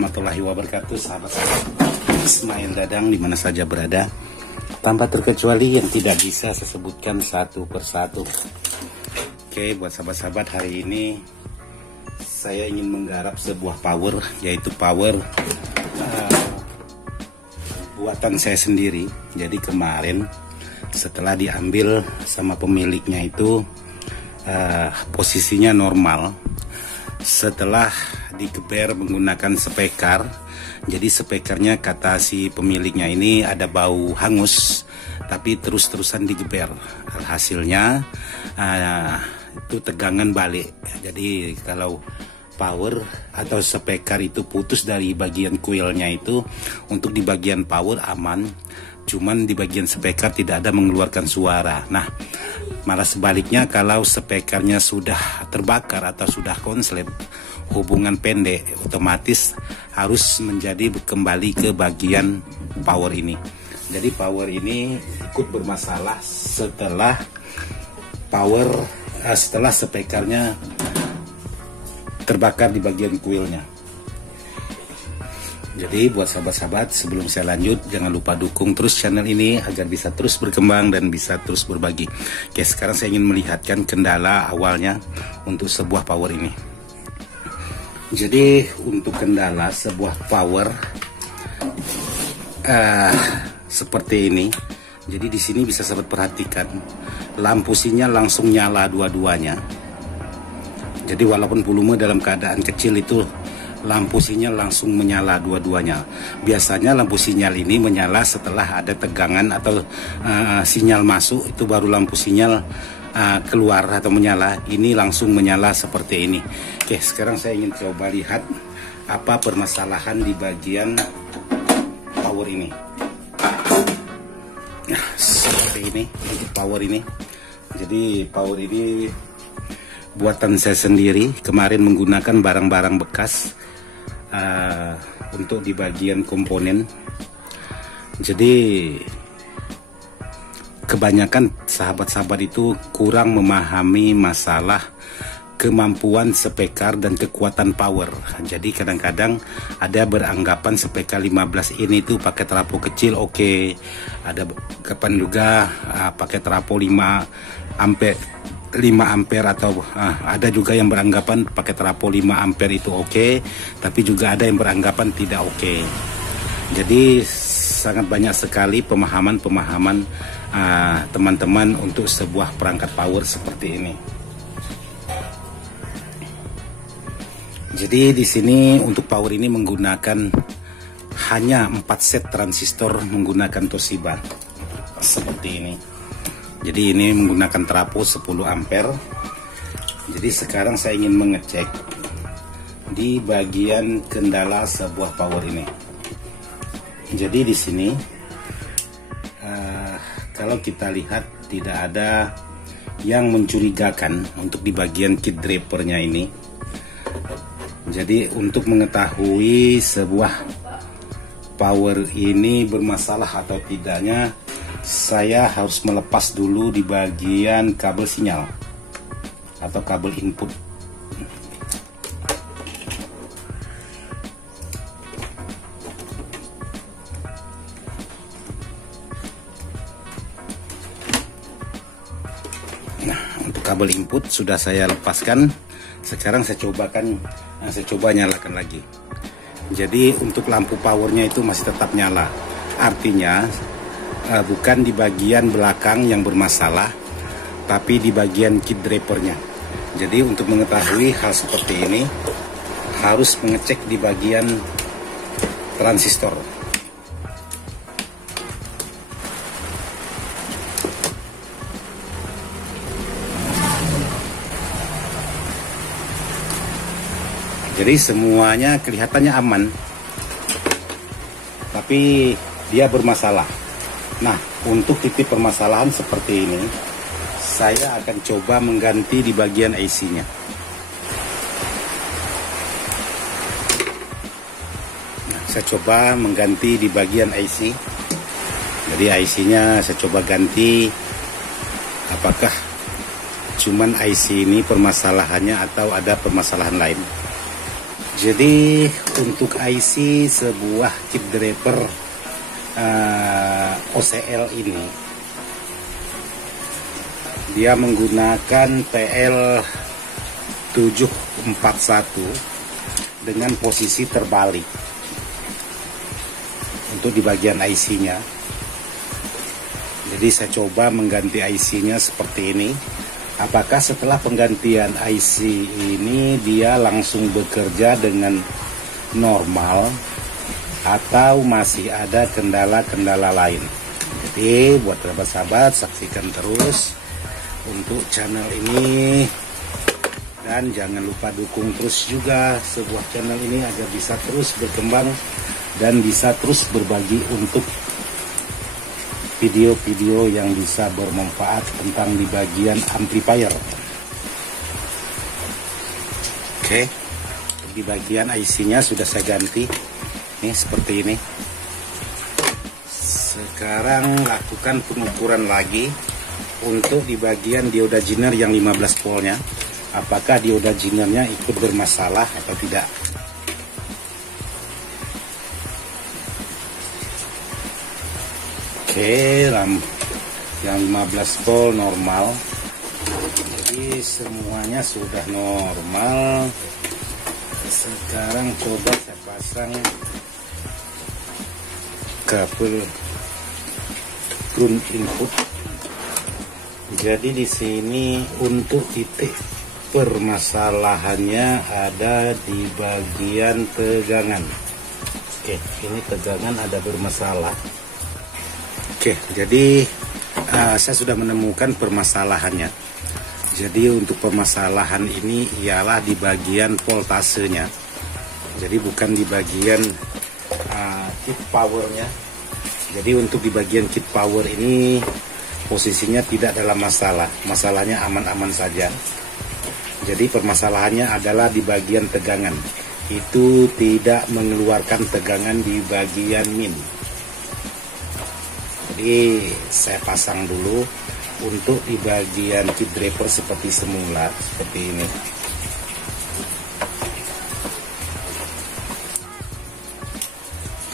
warahmatullahi wabarakatuh, sahabat-sahabat Ismail Dadang dimana saja berada, tanpa terkecuali yang tidak bisa saya sebutkan satu persatu. Oke, buat sahabat-sahabat, hari ini saya ingin menggarap sebuah power, yaitu power buatan saya sendiri. Jadi kemarin setelah diambil sama pemiliknya itu posisinya normal, setelah digeber menggunakan spekar. Jadi spekarnya kata si pemiliknya ini ada bau hangus, tapi terus-terusan digeber. Hasilnya itu tegangan balik. Jadi kalau power atau spekar itu putus dari bagian kuilnya itu, untuk di bagian power aman, cuman di bagian spekar tidak ada mengeluarkan suara. Nah, malah sebaliknya kalau spekarnya sudah terbakar atau sudah konslet, hubungan pendek, otomatis harus menjadi kembali ke bagian power ini. Jadi power ini ikut bermasalah setelah spekarnya terbakar di bagian kuilnya. Jadi buat sahabat-sahabat, sebelum saya lanjut, jangan lupa dukung terus channel ini agar bisa terus berkembang dan bisa terus berbagi. Oke, sekarang saya ingin melihatkan kendala awalnya untuk sebuah power ini. Jadi untuk kendala sebuah power seperti ini. Jadi di sini bisa sahabat perhatikan, lampu sinyal langsung nyala dua-duanya. Jadi walaupun volume dalam keadaan kecil itu, lampu sinyal langsung menyala dua-duanya. Biasanya lampu sinyal ini menyala setelah ada tegangan atau sinyal masuk, itu baru lampu sinyal keluar atau menyala. Ini langsung menyala seperti ini. Oke, sekarang saya ingin coba lihat apa permasalahan di bagian power ini. Nah, seperti ini untuk power ini. Jadi power ini buatan saya sendiri, kemarin menggunakan barang-barang bekas untuk di bagian komponen. Jadi kebanyakan sahabat-sahabat itu kurang memahami masalah kemampuan spekar dan kekuatan power. Jadi kadang-kadang ada beranggapan spekar 15 ini tuh pakai trafo kecil oke. Ada kapan juga pakai trafo 5 ampere atau ada juga yang beranggapan pakai trafo 5 ampere itu oke, tapi juga ada yang beranggapan tidak oke. Jadi sangat banyak sekali pemahaman teman-teman untuk sebuah perangkat power seperti ini. Jadi di sini untuk power ini menggunakan hanya 4 set transistor menggunakan Toshiba seperti ini. Jadi ini menggunakan trafo 10 ampere. Jadi sekarang saya ingin mengecek di bagian kendala sebuah power ini. Jadi di sini kalau kita lihat tidak ada yang mencurigakan untuk di bagian kit drivernya ini. Jadi untuk mengetahui sebuah power ini bermasalah atau tidaknya, saya harus melepas dulu di bagian kabel sinyal atau kabel input. Nah, untuk kabel input sudah saya lepaskan. Sekarang saya coba nyalakan lagi. Jadi untuk lampu powernya itu masih tetap nyala. Artinya bukan di bagian belakang yang bermasalah, tapi di bagian kit drivernya. Jadi untuk mengetahui hal seperti ini, harus mengecek di bagian transistor. Jadi semuanya kelihatannya aman, tapi dia bermasalah. Nah, untuk titik permasalahan seperti ini, saya akan coba mengganti di bagian IC-nya. Nah, saya coba mengganti di bagian IC. Jadi IC-nya saya coba ganti. Apakah cuman IC ini permasalahannya atau ada permasalahan lain? Jadi untuk IC sebuah kit draper OCL ini, dia menggunakan TL741 dengan posisi terbalik untuk di bagian IC-nya. Jadi saya coba mengganti IC-nya seperti ini. Apakah setelah penggantian IC ini dia langsung bekerja dengan normal atau masih ada kendala-kendala lain? Jadi buat sahabat-sahabat, saksikan terus untuk channel ini, dan jangan lupa dukung terus juga sebuah channel ini agar bisa terus berkembang dan bisa terus berbagi untuk video-video yang bisa bermanfaat tentang di bagian amplifier. Oke, di bagian IC-nya sudah saya ganti, nih seperti ini. Sekarang lakukan pengukuran lagi untuk di bagian dioda joiner yang 15 voltnya, apakah dioda joinernya ikut bermasalah atau tidak. Oke, yang 15 volt normal, jadi semuanya sudah normal. Sekarang coba saya pasang kabel ground input. Jadi di sini untuk titik permasalahannya ada di bagian tegangan. Oke, ini tegangan ada bermasalah. Oke, jadi saya sudah menemukan permasalahannya. Jadi untuk permasalahan ini ialah di bagian voltasenya. Jadi bukan di bagian kit powernya. Jadi untuk di bagian kit power ini posisinya tidak dalam masalah. Masalahnya aman-aman saja. Jadi permasalahannya adalah di bagian tegangan. Itu tidak mengeluarkan tegangan di bagian min. Jadi saya pasang dulu untuk di bagian kit draper seperti semula, seperti ini.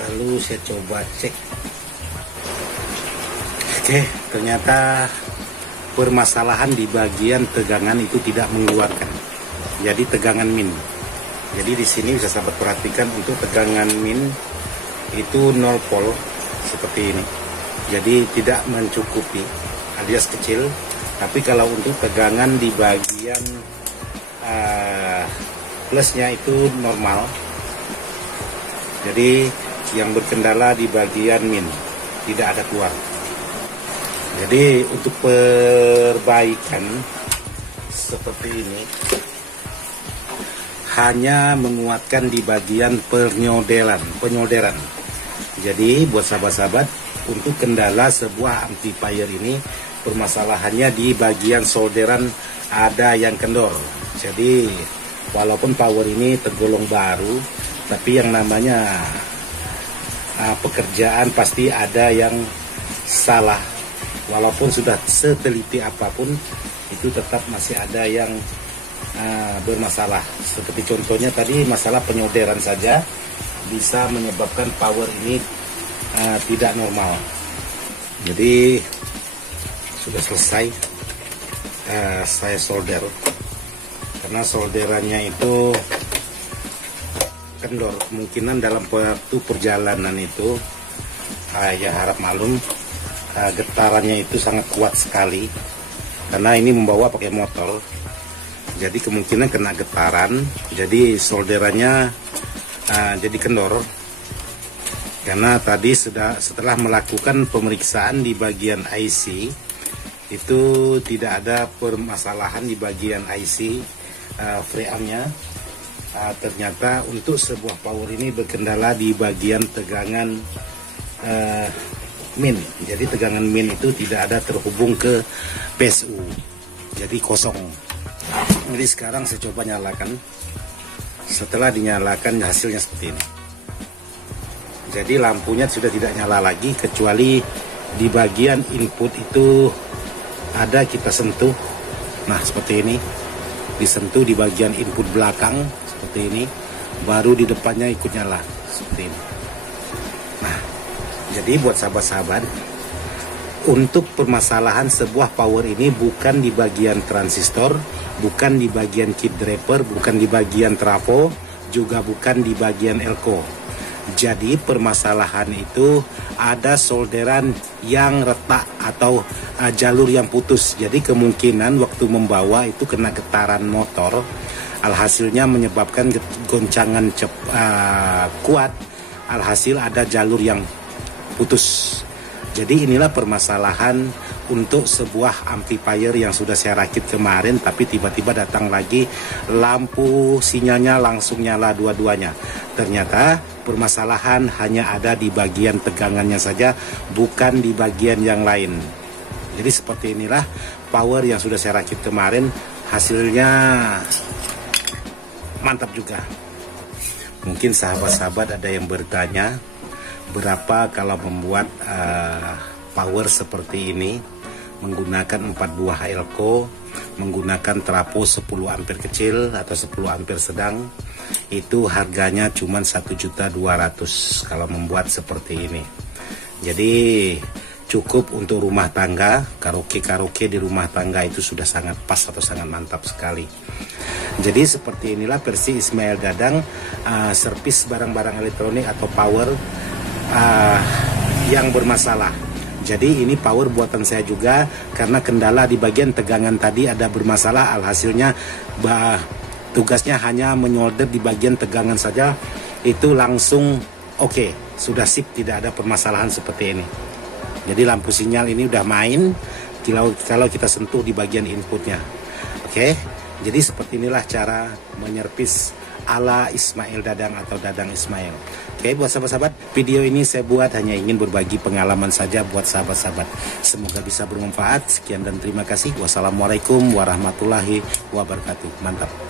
Lalu saya coba cek. Oke, ternyata permasalahan di bagian tegangan itu tidak mengeluarkan. Jadi tegangan min. Jadi di sini bisa sahabat perhatikan untuk tegangan min itu 0 volt seperti ini. Jadi tidak mencukupi, alias kecil. Tapi kalau untuk tegangan di bagian plusnya itu normal. Jadi yang berkendala di bagian min, tidak ada keluar. Jadi untuk perbaikan seperti ini hanya menguatkan di bagian penyolderan. Jadi buat sahabat-sahabat, untuk kendala sebuah amplifier ini permasalahannya di bagian solderan ada yang kendor. Jadi walaupun power ini tergolong baru, tapi yang namanya pekerjaan pasti ada yang salah. Walaupun sudah seteliti apapun, itu tetap masih ada yang bermasalah. Seperti contohnya tadi masalah penyolderan saja bisa menyebabkan power ini tidak normal. Jadi sudah selesai saya solder, karena solderannya itu kendor. Kemungkinan dalam waktu perjalanan itu ya harap maklum, getarannya itu sangat kuat sekali, karena ini membawa pakai motor. Jadi kemungkinan kena getaran, jadi solderannya jadi kendor. Karena tadi setelah melakukan pemeriksaan di bagian IC itu tidak ada permasalahan di bagian IC freearmnya. Ternyata untuk sebuah power ini berkendala di bagian tegangan min. Jadi tegangan min itu tidak ada terhubung ke PSU, jadi kosong. Jadi sekarang saya coba nyalakan. Setelah dinyalakan hasilnya seperti ini. Jadi lampunya sudah tidak nyala lagi, kecuali di bagian input itu ada kita sentuh. Nah seperti ini, disentuh di bagian input belakang seperti ini. baru di depannya ikut nyala seperti ini. Nah, jadi buat sahabat-sahabat, untuk permasalahan sebuah power ini bukan di bagian transistor, bukan di bagian kit draper, bukan di bagian trafo, juga bukan di bagian elko. Jadi permasalahan itu ada solderan yang retak atau jalur yang putus. Jadi kemungkinan waktu membawa itu kena getaran motor, alhasilnya menyebabkan goncangan kuat, alhasil ada jalur yang putus. Jadi inilah permasalahan untuk sebuah amplifier yang sudah saya rakit kemarin, tapi tiba-tiba datang lagi lampu sinyalnya langsung nyala dua-duanya. Ternyata permasalahan hanya ada di bagian tegangannya saja, bukan di bagian yang lain. Jadi seperti inilah power yang sudah saya rakit kemarin, hasilnya mantap juga. Mungkin sahabat-sahabat ada yang bertanya, berapa kalau membuat power seperti ini menggunakan 4 buah elko, menggunakan trafo 10 ampere kecil atau 10 ampere sedang, itu harganya cuma 1.200.000 kalau membuat seperti ini. Jadi cukup untuk rumah tangga, karaoke di rumah tangga itu sudah sangat pas atau sangat mantap sekali. Jadi seperti inilah versi Ismail Dadang, servis barang-barang elektronik atau power yang bermasalah. Jadi ini power buatan saya juga, karena kendala di bagian tegangan tadi ada bermasalah, alhasilnya tugasnya hanya menyolder di bagian tegangan saja, itu langsung oke, sudah sip, tidak ada permasalahan seperti ini. Jadi lampu sinyal ini udah main kalau kita sentuh di bagian inputnya. Oke, jadi seperti inilah cara menyervis ala Ismail Dadang atau Dadang Ismail. Oke, buat sahabat-sahabat, video ini saya buat hanya ingin berbagi pengalaman saja buat sahabat-sahabat. Semoga bisa bermanfaat. Sekian dan terima kasih. Wassalamualaikum warahmatullahi wabarakatuh. Mantap.